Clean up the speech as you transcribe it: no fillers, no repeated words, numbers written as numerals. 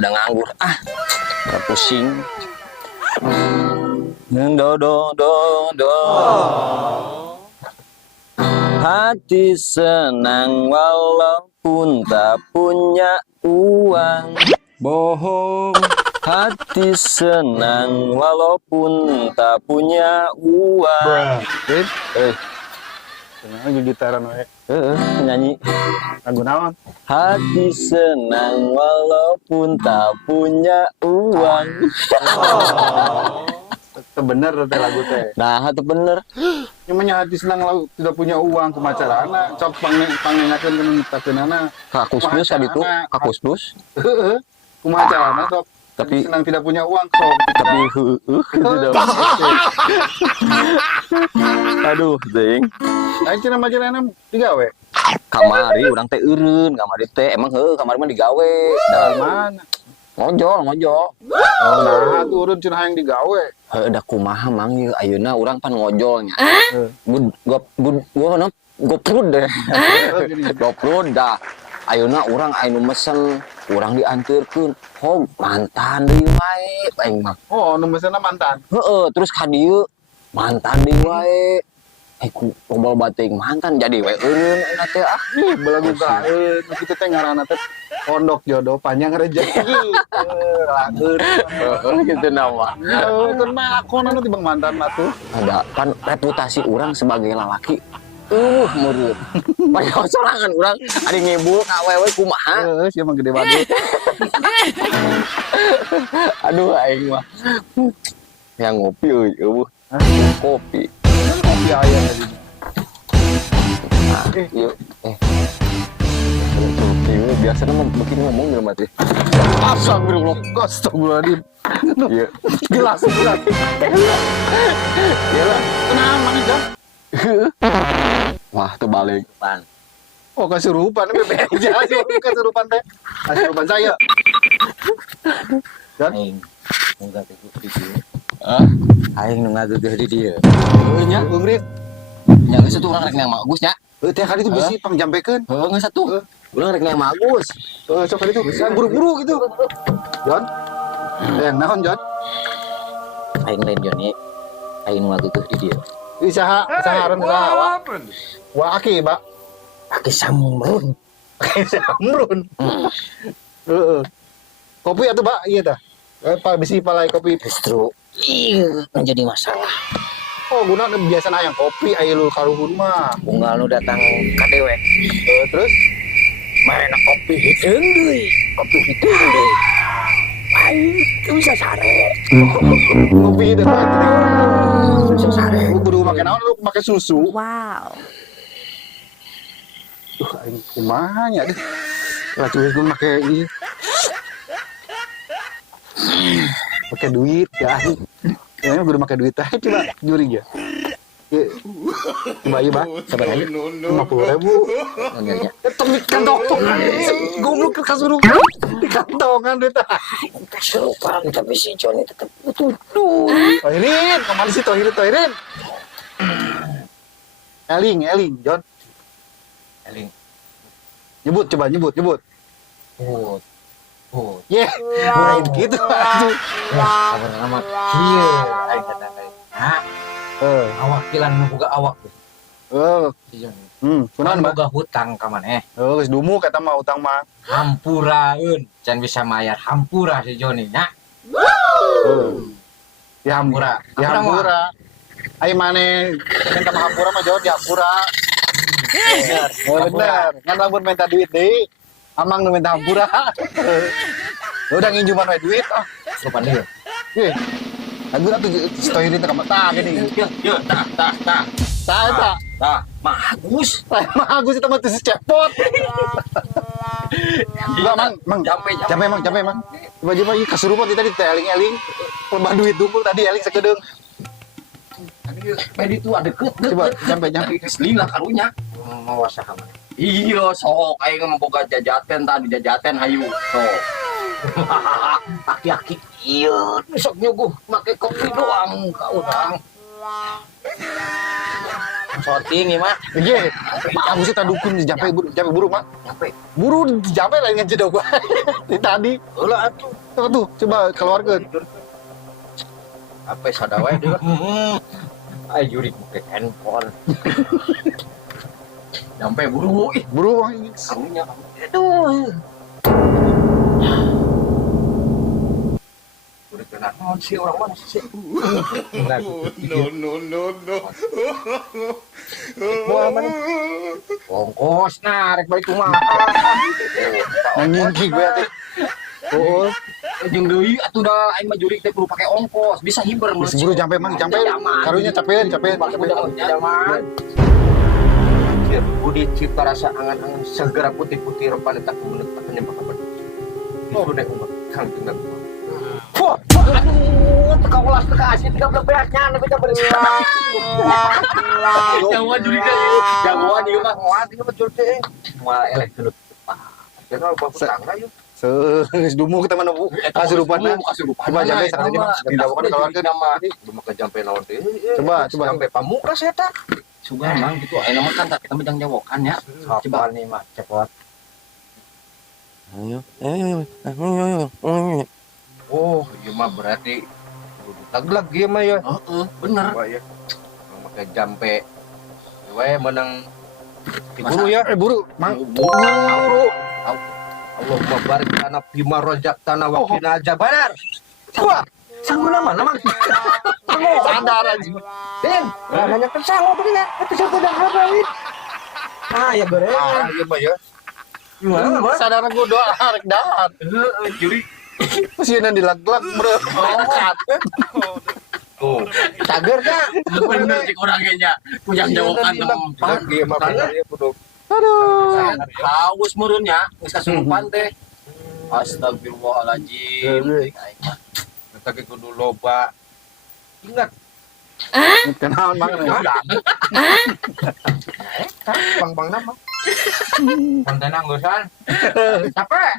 pada nganggur. Pada pusing. Do do do do. Hati senang walaupun tak punya uang. Bohong. Hati senang walaupun tak punya uang. Dit, senang aja gitaran we. Nyanyi. Lagu naon? Hati senang walaupun tak punya uang. Itu bener teh lagu teh. Nah, itu bener. Nyamanya hati senang lalu tidak punya uang kumacarana. Cok pangingatkeun ke mitakeunana. Kakus plus kan itu, kakus plus. Heeh. Kumacarana sok. Tapi Senang tidak punya uang sok. tapi tidak. Aduh, ding. Aing cenah majalana digawe. Kamari urang teh eureun, kamari teh emang kamari mah digawe. Dari mana? Ngojol. Oh, nah turun cenah yang digawe. Da kumaha mang ieu ayeuna urang pan ngojolnya. Gua goprud deh. Goprud dah. Ayeuna urang anu mesen, urang dianteurkeun. Hog mantan deui wae aing mah. Oh, nu mesenna mantan. Terus ka dieu mantan deui wae. Ku ngobrol bating mantan jadi we eureun eta teh Belagu gaeun, kitu teh ngaranna teh pondok jodoh panjang rezeki. Laeur. gitu nama. Keur mah akonana tibang mantan mah tuh. Ada kan reputasi urang sebagai lalaki menurut. Padahal sorangan urang ada ngibul ka awewe kumaha. Heeh, sia mah gede banget. Aduh aing mah. Yang ngopi eueuh. Kopi. Kopi aya tadi. Yuk. Kopi biasanya mah bikin ngomong gitu mati. Astagfirullahaladzim. Iya. Gelas. Iyalah. Kenapa nih, Jan? Wah, terbalik. Oh, kesurupan bebeja kesurupan teh. Kesurupan saya. Jan, Aing nggak teguh di dia. Aing nggak teguh di dia. nya Ungrit. Nya geus satu urang rek yang bagus nya. Teh kali itu bisi pangjampekeun. Geus satu. Urang rek yang bagus. Sok kali itu bisa buru-buru gitu. Jon. Yang naon, Jon? Aing lain Joni. Aing nggak teguh di dia. Isaha saharan saha. Wah, aki, Pak. Pakai samrun. Samrun. Heeh. Kopi atuh, Pak, ieu tah. Bisi palai kopi. Justru menjadi masalah. Oh, guna biasa hayang kopi aya lu karuhun mah. Unggal nu datang ka dewe. Terus Mana kopi hideung deui. Kopi hideung deui. Aing teu bisa sare. kopi dan Bisa sare. lu kudu make naon lu make susu. Wow. Aing kumaha nya deh. Lah cuy gue make ieu. Pakai duit ya. Ya gue pakai duit aja coba juri ya. Coba iya, Bang. Sabar aja. 50.000. Ngernya. Itu di kantongan. Goblok ke kasurup. Di kantongan duit. Kesurupan tapi si Joni tetap butuh. Toirin, kemana sih Toirin? Eling, John. Eling. Nyebut. Put. Ye, lain gitu aduh. Sabar amat. Kieu aing kata aing. Hah? Awakilan nu boga awak tuh. Si Joni. Kunaon, Mbak? Boga hutang ka maneh. Geus dumu kata mah utang mah. Hampuraeun, can bisa mayar hampura si Joni nya. Ya hampura. Ai mane minta hampura mah jawab di hampura. Bener. Ngan lamun minta duit deui. Amang nu minta hampura. Udah nginjuman we duit ah. Rupan deui. Ye. Aku atuh story teh ka mata gini. Yuk, tah. Tah, bagus. Aku sih teman tuh cepot. Enggak, Mang. Capek, Mang. Coba ieu kasurupan tadi teh eling-eling. Lebah duit dumpul tadi eling sakedeung. Pedi itu ada deket. Coba nyampe. Selila karunya. Mau wasaha mah. Iya, sok aing mah boga jajaten tadi jajaten hayu. Sok. Aki-aki. Iya, besok nyuguh make kopi doang ka urang. Sorting ya mah. Iya, aku sih tadukun jampe buru mah. Sampai. Buru jampe lain ngejeda gua. Tadi. Ulah atuh. Tuh, coba keluarkan. Apa sadawa dia? Ay jurik pakai handphone. Sampai buru. Buru mah. Kamunya. Aduh. Udah kena sih orang mana sih? Ongkos narik balik rumah. Ngingki gue teh. Oh, Jeung deui atuh da aing mah jurik teh perlu pake ongkos, bisa hiber geus buru jampe karunya capean. Zaman. Budi cipta rasa angan-angan segera putih-putih rupana tak menit tak nyembah kapan. Itu deh umat kang tinggal. Wah, aduh, teka ulas teka asin 13 beasnya nepi ka beres. Jagoan jurik teh. Jagoan ieu mah moal ieu mah jurik teh. Moal eleh gelut. Kenal bapak tangga yuk. Geus dumu kita mana Bu? Kasurupan. Coba jampe sakit mah tidak bukan keluarkan nama. Cuma ke jampe naon teh. Coba. Jampe pamungkas eta. Sugan mang gitu aya nama kan kita mah jangan jawokan ya. Coba nih mah cepot. Ayo. Oh, ieu mah berarti kudu taglag ieu mah ya. Heeh, bener. Wah ya. Make jampe. We menang buru ya. Buru, Mang. Buru. Allahumma barik lana bima razaqtana wa qina azabannar. Wah, sangguna mana mang? Sadar aja. Den, nanya kesang apa ya? Itu saya udah ngapain? Ah, ya goreng. Ah, iya mah ya. Gimana mah? Sadar gua doa arek dahar. Juri. Sieun dilag-lag bro. Tuh, cager nya. Bener sih orangnya nya. Pujang jawaban tempat. Iya mah bener ya kudu. Aduh. Haus meureunnya geus kasurupan teh. Astagfirullahaladzim. Kita kudu loba. Ingat, Kenalan Mang. bang nama. Konten anggusan. Capek.